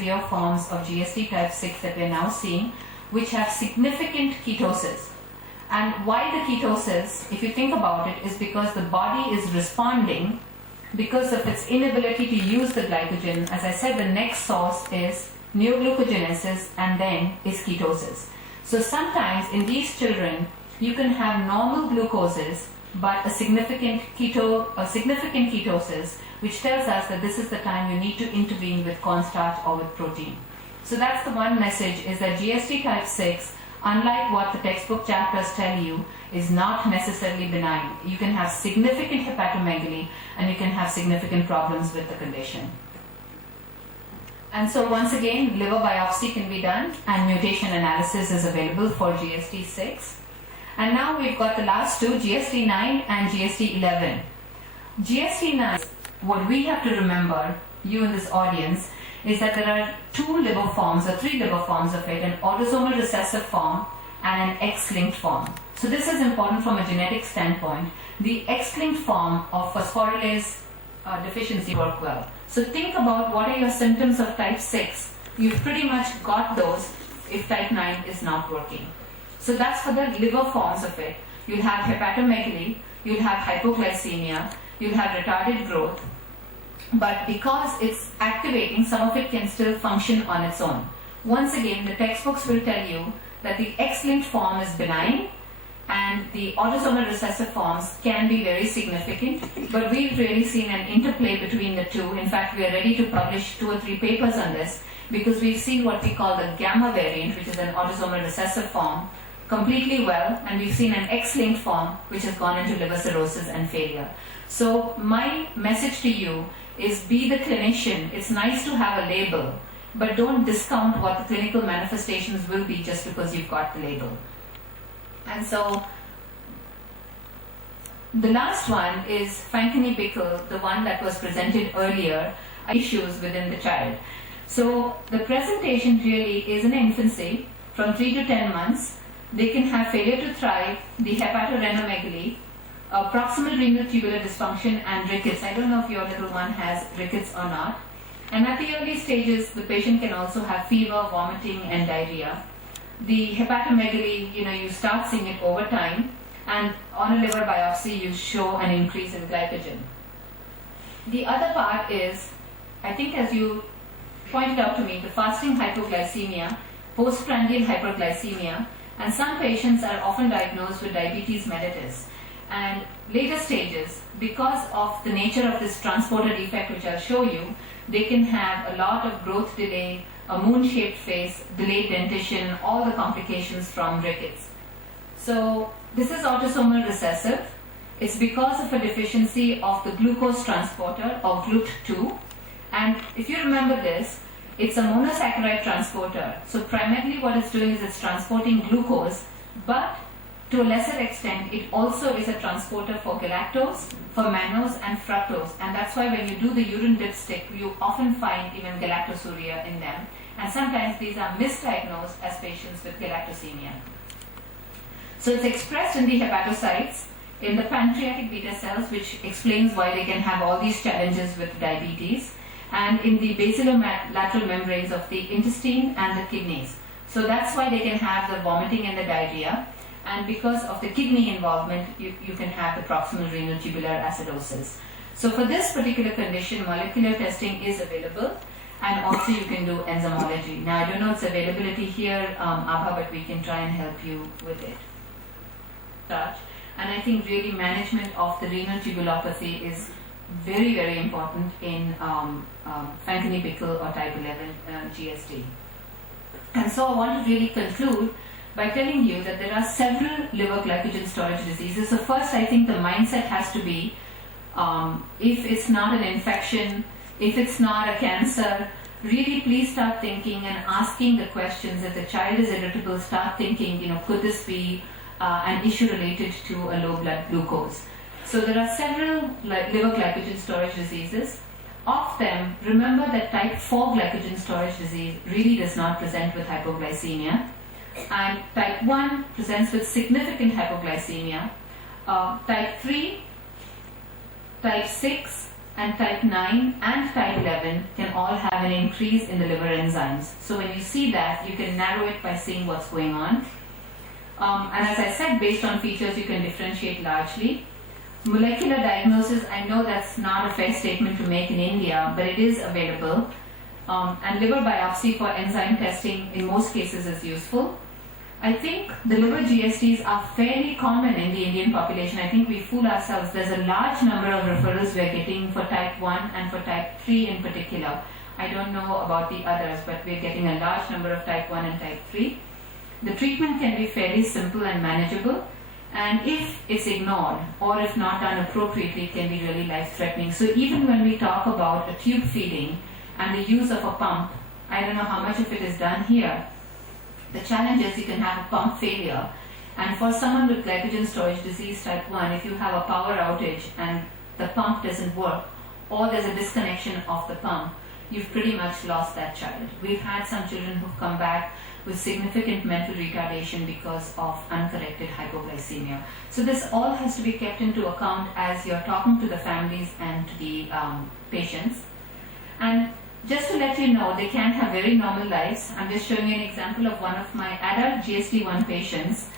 severe forms of GST type 6 that we are now seeing, which have significant ketosis. And why the ketosis, if you think about it, is because the body is responding because of its inability to use the glycogen. As I said, the next source is neoglucogenesis and then is ketosis. So sometimes in these children, you can have normal glucoses but a significant ketosis, which tells us that this is the time you need to intervene with cornstarch or with protein. So that's the one message, is that GST type 6, unlike what the textbook chapters tell you, is not necessarily benign. You can have significant hepatomegaly and you can have significant problems with the condition. And so once again, liver biopsy can be done and mutation analysis is available for GST6. And now we've got the last two, GST9 and GST11. GST9, what we have to remember, you in this audience, is that there are two liver forms or three liver forms of it, an autosomal recessive form and an X-linked form. So this is important from a genetic standpoint. The X-linked form of phosphorylase deficiency work well. So think about what are your symptoms of type 6. You've pretty much got those if type 9 is not working. So that's for the liver forms of it. You'll have hepatomegaly, you'll have hypoglycemia, you'll have retarded growth, but because it's activating, some of it can still function on its own. Once again, the textbooks will tell you that the X-linked form is benign and the autosomal recessive forms can be very significant, but we've really seen an interplay between the two. In fact, we are ready to publish 2 or 3 papers on this because we've seen what we call the gamma variant, which is an autosomal recessive form, completely well, and we've seen an X-linked form which has gone into liver cirrhosis and failure. So my message to you is, be the clinician. It's nice to have a label, but don't discount what the clinical manifestations will be just because you've got the label. And so the last one is Fanconi-Bickel, the one that was presented earlier, issues within the child. So the presentation really is in infancy, from 3 to 10 months. They can have failure to thrive, the hepatorenal proximal renal tubular dysfunction, and rickets. I don't know if your little one has rickets or not. And at the early stages, the patient can also have fever, vomiting, and diarrhea. The hepatomegaly, you start seeing it over time, and on a liver biopsy, you show an increase in glycogen. The other part is, I think as you pointed out to me, the fasting hypoglycemia, postprandial hyperglycemia, and some patients are often diagnosed with diabetes mellitus. And later stages, because of the nature of this transporter defect, which I'll show you, they can have a lot of growth delay, a moon-shaped face, delayed dentition, all the complications from rickets. So this is autosomal recessive. It's because of a deficiency of the glucose transporter, or GLUT2. And if you remember this, it's a monosaccharide transporter. So primarily what it's doing is it's transporting glucose, but to a lesser extent, it also is a transporter for galactose, for mannose, and fructose. And that's why when you do the urine dipstick, you often find even galactosuria in them. And sometimes these are misdiagnosed as patients with galactosemia. So it's expressed in the hepatocytes, in the pancreatic beta cells, which explains why they can have all these challenges with diabetes, and in the basilo-lateral membranes of the intestine and the kidneys. So that's why they can have the vomiting and the diarrhea. And because of the kidney involvement, you can have the proximal renal tubular acidosis. So for this particular condition, molecular testing is available, and also you can do enzymology. Now, I don't know its availability here, Abha, but we can try and help you with it. And I think really management of the renal tubulopathy is very, very important in Fanconi-Bickel or type 11 GST. And so I want to really conclude by telling you that there are several liver glycogen storage diseases. So first, I think the mindset has to be, if it's not an infection, if it's not a cancer, really please start thinking and asking the questions. If the child is irritable, start thinking, could this be an issue related to a low blood glucose? So there are several liver glycogen storage diseases. Of them, remember that type 4 glycogen storage disease really does not present with hypoglycemia. And type 1 presents with significant hypoglycemia. Type 3, type 6, and type 9 and type 11 can all have an increase in the liver enzymes. So when you see that, you can narrow it by seeing what's going on. And as I said, based on features, you can differentiate largely. Molecular diagnosis, I know that's not a fair statement to make in India, but it is available. And liver biopsy for enzyme testing in most cases is useful. I think the liver GSTs are fairly common in the Indian population. I think we fool ourselves. There's a large number of referrals we're getting for type 1 and for type 3 in particular. I don't know about the others, but we're getting a large number of type 1 and type 3. The treatment can be fairly simple and manageable, and if it's ignored or if not done appropriately, it can be really life-threatening. So even when we talk about a tube feeding and the use of a pump, I don't know how much of it is done here. The challenge is you can have a pump failure, and for someone with glycogen storage disease type 1, if you have a power outage and the pump doesn't work, or there's a disconnection of the pump, you've pretty much lost that child. We've had some children who've come back with significant mental retardation because of uncorrected hypoglycemia. So this all has to be kept into account as you're talking to the families and to the patients. And just to let you know, they can have very normal lives. I'm just showing you an example of one of my adult GST1 patients.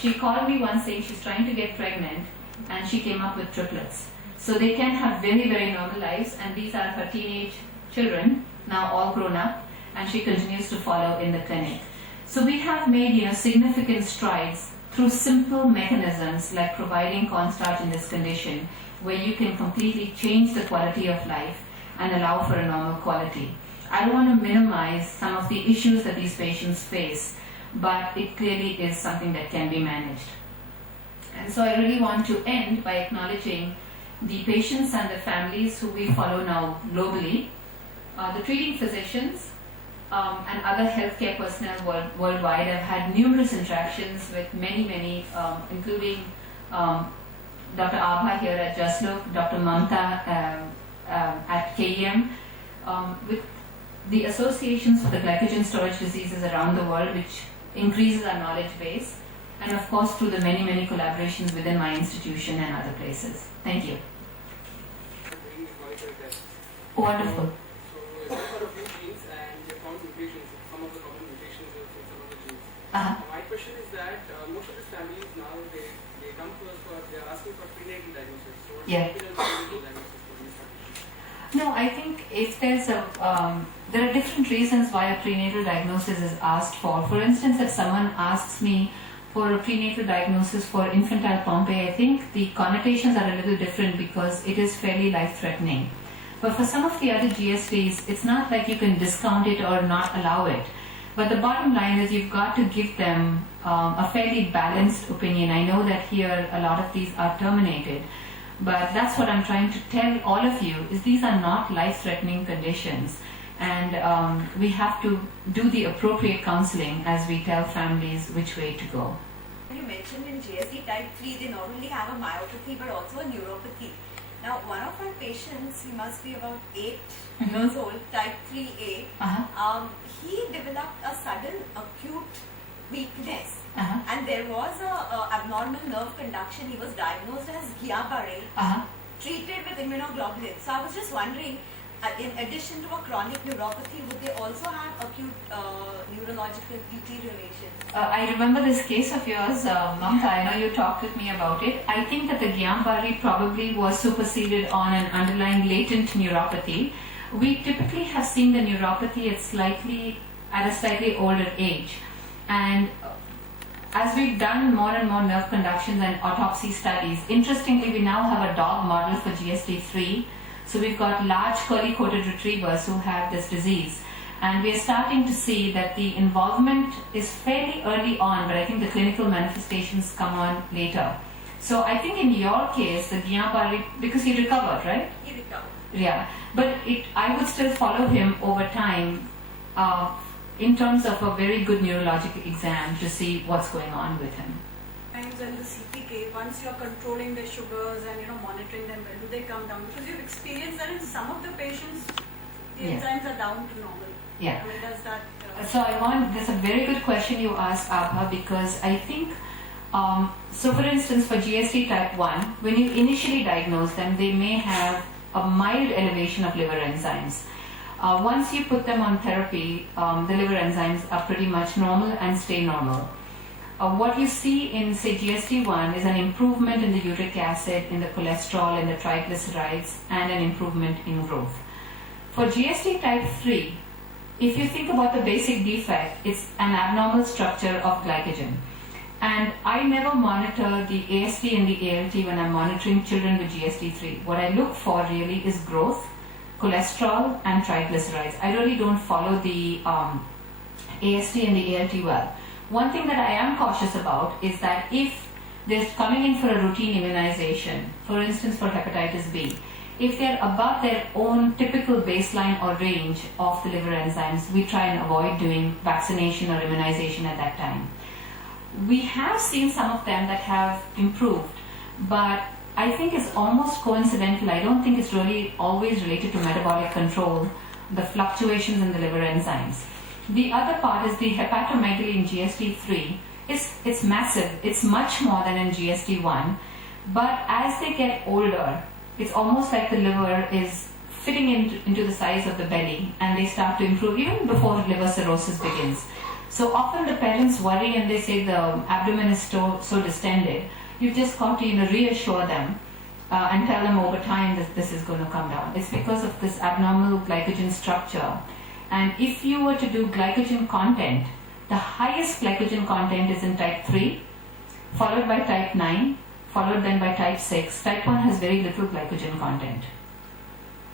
She called me once saying she's trying to get pregnant and she came up with triplets. So they can have very, very normal lives, and these are her teenage children, now all grown up, and she continues to follow in the clinic. So we have made significant strides through simple mechanisms like providing cornstarch in this condition, where you can completely change the quality of life and allow for a normal quality. I don't want to minimize some of the issues that these patients face, but it clearly is something that can be managed. And so I really want to end by acknowledging the patients and the families who we follow now globally, the treating physicians, and other healthcare personnel worldwide. I've had numerous interactions with many, including Dr. Abha here at Jaslook, Dr. Mamta at KEM, with the associations for the glycogen storage diseases around the world, which increases our knowledge base, and of course through the many collaborations within my institution and other places. Thank you. Wonderful. So it's for a few genes and you found mutations, some of the common mutations in some of the genes. My question is that most of these families now, they come to us they are asking for prenatal diagnosis. So what's the prenatal diagnosis for these conditions? No, I think if there's there are different reasons why a prenatal diagnosis is asked for. For instance, if someone asks me for a prenatal diagnosis for infantile Pompe, I think the connotations are a little different because it is fairly life-threatening. But for some of the other GSTs, it's not like you can discount it or not allow it. But the bottom line is you've got to give them a fairly balanced opinion. I know that here a lot of these are terminated, but that's what I'm trying to tell all of you, is these are not life-threatening conditions. And we have to do the appropriate counseling as we tell families which way to go. You mentioned in GST type 3, they not only have a myopathy but also a neuropathy. Now, one of our patients, he must be about 8 years old, type 3A, he developed a sudden acute weakness, and there was a abnormal nerve conduction. He was diagnosed as Guillain-Barré, treated with immunoglobulin. So I was just wondering, in addition to a chronic neuropathy, would they also have acute neurological deterioration? I remember this case of yours, Mamta. I know you talked with me about it. I think that the Guillain-Barré probably was superseded on an underlying latent neuropathy. We typically have seen the neuropathy at a slightly older age. And as we've done more and more nerve conductions and autopsy studies, interestingly, we now have a dog model for GSD3. So we've got large curly-coated retrievers who have this disease. And we are starting to see that the involvement is fairly early on, but I think the clinical manifestations come on later. So I think in your case, the Guillain-Barré, because he recovered, right? He recovered. Yeah, but I would still follow him over time in terms of a very good neurologic exam to see what's going on with him. And then the CPK, once you're controlling their sugars and monitoring them, when do they come down? Because you've experienced that in some of the patients, the enzymes are down to normal. Yeah. I mean, does that... That's a very good question you asked, Abha, because I think, so for instance, for GST type 1, when you initially diagnose them, they may have a mild elevation of liver enzymes. Once you put them on therapy, the liver enzymes are pretty much normal and stay normal. What you see in, say, GST1 is an improvement in the uric acid, in the cholesterol, in the triglycerides, and an improvement in growth. For GST type 3, if you think about the basic defect, it's an abnormal structure of glycogen. And I never monitor the AST and the ALT when I'm monitoring children with GST3. What I look for really is growth, cholesterol, and triglycerides. I really don't follow the AST and the ALT well. One thing that I am cautious about is that if they're coming in for a routine immunization, for instance for hepatitis B, if they're above their own typical baseline or range of the liver enzymes, we try and avoid doing vaccination or immunization at that time. We have seen some of them that have improved, but I think it's almost coincidental. I don't think it's really always related to metabolic control, the fluctuations in the liver enzymes. The other part is the hepatomegaly in GST3. It's massive. It's much more than in GST1. But as they get older, it's almost like the liver is fitting into the size of the belly, and they start to improve even before liver cirrhosis begins. So often the parents worry and they say the abdomen is so distended. You just got to reassure them and tell them over time that this is going to come down. It's because of this abnormal glycogen structure. And if you were to do glycogen content, the highest glycogen content is in type 3, followed by type 9, followed then by type 6. Type 1 has very little glycogen content.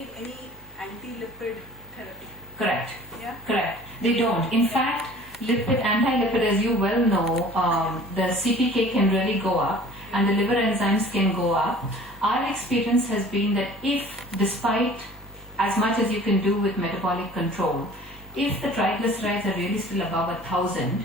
Any anti-lipid therapy? Correct. Yeah? Correct. They don't. In fact, anti-lipid, as you well know, the CPK can really go up and the liver enzymes can go up. Our experience has been that if, despite as much as you can do with metabolic control, if the triglycerides are really still above 1,000,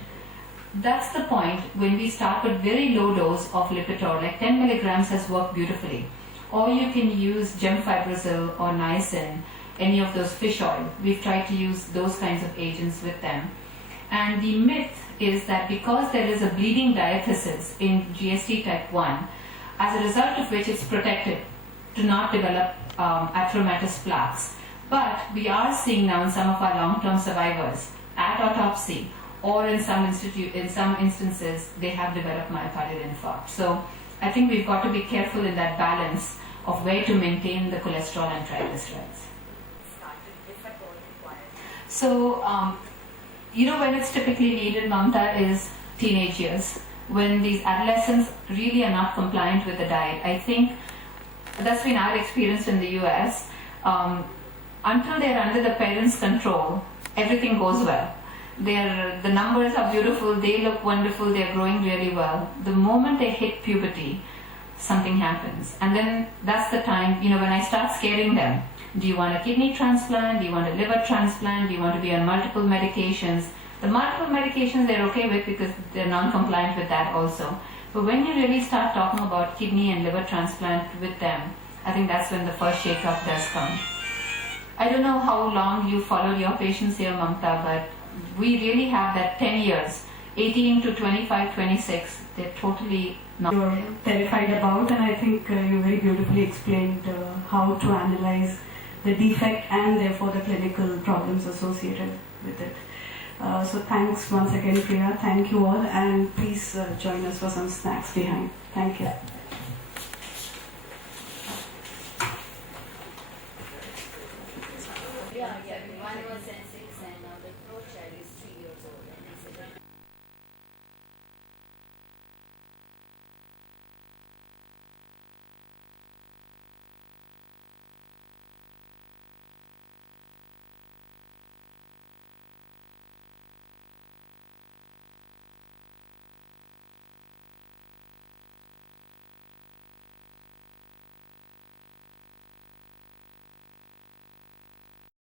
that's the point when we start with very low dose of Lipitor, like 10 milligrams has worked beautifully. Or you can use gemfibrozil or niacin, any of those fish oil. We've tried to use those kinds of agents with them. And the myth is that because there is a bleeding diathesis in GST type 1, as a result of which it's protected to not develop atheromatous plaques. But we are seeing now in some of our long-term survivors at autopsy or in some instances they have developed myocardial infarct. So I think we've got to be careful in that balance of where to maintain the cholesterol and triglycerides. So, when it's typically needed, Mamta, is teenage years. When these adolescents really are not compliant with the diet. I think that's been our experience in the US. Until they're under the parents' control, everything goes well. The numbers are beautiful, they look wonderful, they're growing really well. The moment they hit puberty, something happens. And then that's the time, when I start scaring them. Do you want a kidney transplant? Do you want a liver transplant? Do you want to be on multiple medications? The multiple medications they're okay with because they're non-compliant with that also. But when you really start talking about kidney and liver transplant with them, I think that's when the first shake-up does come. I don't know how long you followed your patients here, Mamta, but we really have that 10 years, 18 to 25, 26, they're totally not. You're terrified about, and I think you very beautifully explained how to analyze the defect and therefore the clinical problems associated with it. So thanks once again, Priya. Thank you all, and please join us for some snacks behind. Thank you.